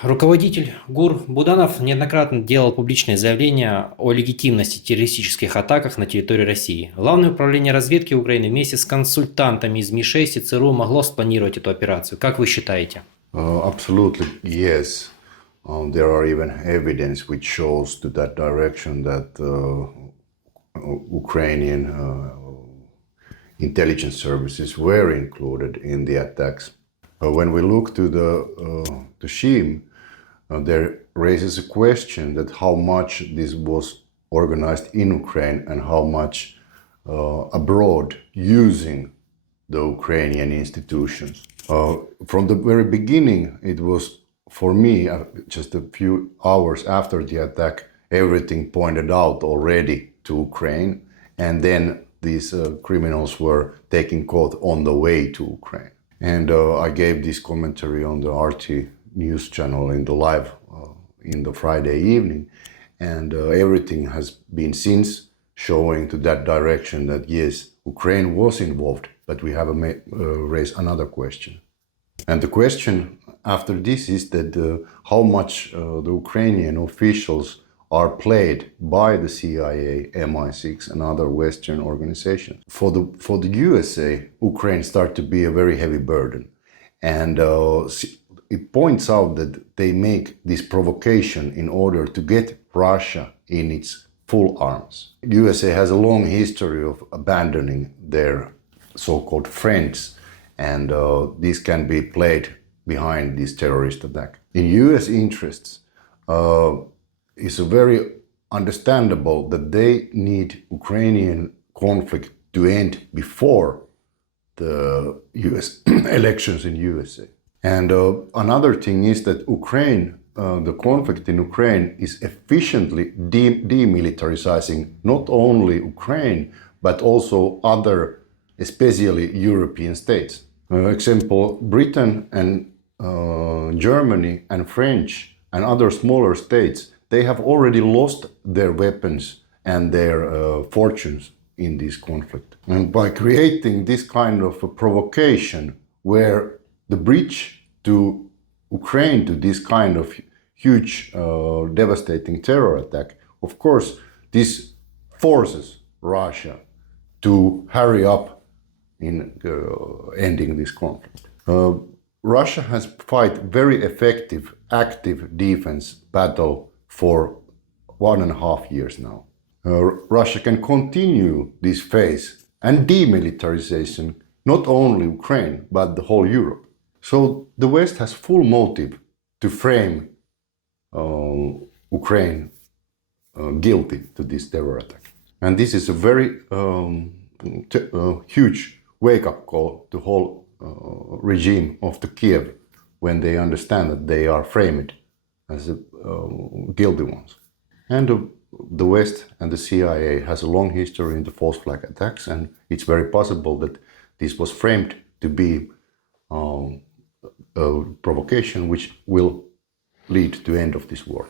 Руководитель ГУР Буданов неоднократно делал публичные заявления о легитимности террористических атак на территории России. Главное управление разведки Украины вместе с консультантами из МИ-6 и ЦРУ могло спланировать эту операцию. Как вы считаете? Absolutely, yes. There are even evidence which shows to that direction that Ukrainian intelligence services were included in the attacks. When we look to the regime, there raises a question that how much this was organized in Ukraine and how much abroad using the Ukrainian institutions. From the very beginning, it was for me, just a few hours after the attack, everything pointed out already to Ukraine, and then these criminals were taken caught on the way to Ukraine. And I gave this commentary on the RT news channel in the live in the Friday evening, and everything has been since showing to that direction that yes, Ukraine was involved, but we have raised another question. And the question after this is that how much the Ukrainian officials are played by the CIA, MI6 and other Western organizations. For the USA, Ukraine starts to be a very heavy burden. And it points out that they make this provocation in order to get Russia in its full arms. USA has a long history of abandoning their so-called friends, and this can be played behind this terrorist attack. In US interests, it's very understandable that they need Ukrainian conflict to end before the US elections in USA. And another thing is that Ukraine, the conflict in Ukraine is efficiently demilitarizing not only Ukraine, but also other, especially European states. Example, Britain and Germany and French and other smaller states, they have already lost their weapons and their fortunes in this conflict. And by creating this kind of a provocation where the bridge to Ukraine to this kind of huge devastating terror attack, of course, this forces Russia to hurry up in ending this conflict. Russia has fought very effective, active defense battle for 1.5 years now. Russia can continue this phase and demilitarization, not only Ukraine, but the whole Europe. So the West has full motive to frame Ukraine guilty to this terror attack. And this is a very huge wake-up call to whole regime of the Kiev when they understand that they are framed as guilty ones. And the West and the CIA has a long history in the false flag attacks, and it's very possible that this was framed to be a provocation which will lead to the end of this war.